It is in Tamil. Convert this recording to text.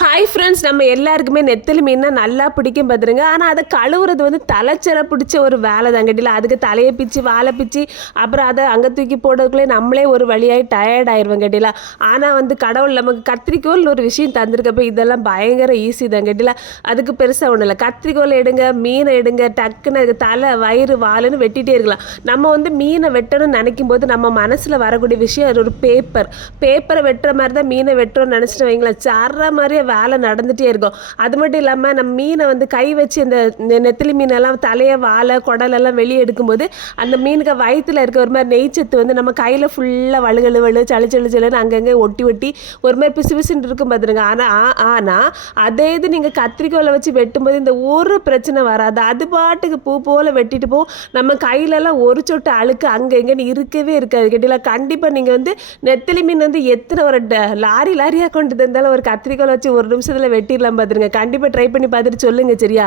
ஹாய் ஃப்ரெண்ட்ஸ் நம்ம எல்லாருக்குமே நெத்தலி மீன்னா நல்லா பிடிக்கும் பார்த்துருங்க. ஆனால் அதை கழுவுறது வந்து தலைச்சரை பிடிச்ச ஒரு வேலை தான் கட்டில அதுக்கு தலையை பிச்சு வாழை பிச்சு அப்புறம் அதை அங்கே தூக்கி போடுறதுக்குள்ளே நம்மளே ஒரு வழியாகி டயர்ட் ஆயிடுவோம் கட்டில ஆனால் வந்து கடவுள் நமக்கு கத்திரிக்கோல்னு ஒரு விஷயம் தந்திருக்கப்ப இதெல்லாம் பயங்கர ஈஸி தான் கட்டியில் அதுக்கு பெருசாக ஒன்றும் இல்லை. கத்திரிக்கோல் எடுங்க மீனை எடுங்க டக்குன்னு அதுக்கு தலை வயிறு வாலுன்னு வெட்டிகிட்டே இருக்கலாம். நம்ம வந்து மீனை வெட்டணும்னு நினைக்கும் போது நம்ம மனசில் வரக்கூடிய விஷயம் அது ஒரு பேப்பர் பேப்பரை வெட்டுற மாதிரி தான் மீனை வெட்டுறோம்னு நினச்சிட்டு வைங்களேன். சர்ற மாதிரியே வேலை நடந்துகிட்டே இருக்கும். அது மட்டும் இல்லாமல் நம்ம மீனை வந்து கை வச்சு இந்த நெத்திலி மீனெல்லாம் தலையை வாழை குடலெல்லாம் வெளியே எடுக்கும்போது அந்த மீனுக்கு வயிற்றுல இருக்க ஒரு மாதிரி நெய்ச்சத்து வந்து நம்ம கையில் ஃபுல்லாக வழுகழு வலு சளி சளி சளின்னு அங்கங்கே ஒட்டி ஒட்டி ஒரு மாதிரி பிசு பிசுன்னு இருக்கும் பார்த்துருங்க ஆனால் ஆனால் அதே இது நீங்கள் கத்திரிக்கோலை வச்சு வெட்டும்போது இந்த ஒரு பிரச்சனை வராது. அது பாட்டுக்கு பூ போல் வெட்டிட்டு போகும். நம்ம கையிலலாம் ஒரு சொட்டு அழுக்கு அங்கே எங்கேன்னு இருக்கவே இருக்காது. கேட்டீங்களா? கண்டிப்பாக நீங்கள் வந்து நெத்திலி மீன் வந்து எத்தனை ஒரு ட- லாரி லாரியாக கொண்டு தந்தாலும் ஒரு கத்திரிக்கோலை வச்சு ஒரு நிமிஷத்தில் வெட்டிடலாம் பார்த்துருங்க கண்டிப்பாக ட்ரை பண்ணி பார்த்துட்டு சொல்லுங்கள் சரியா?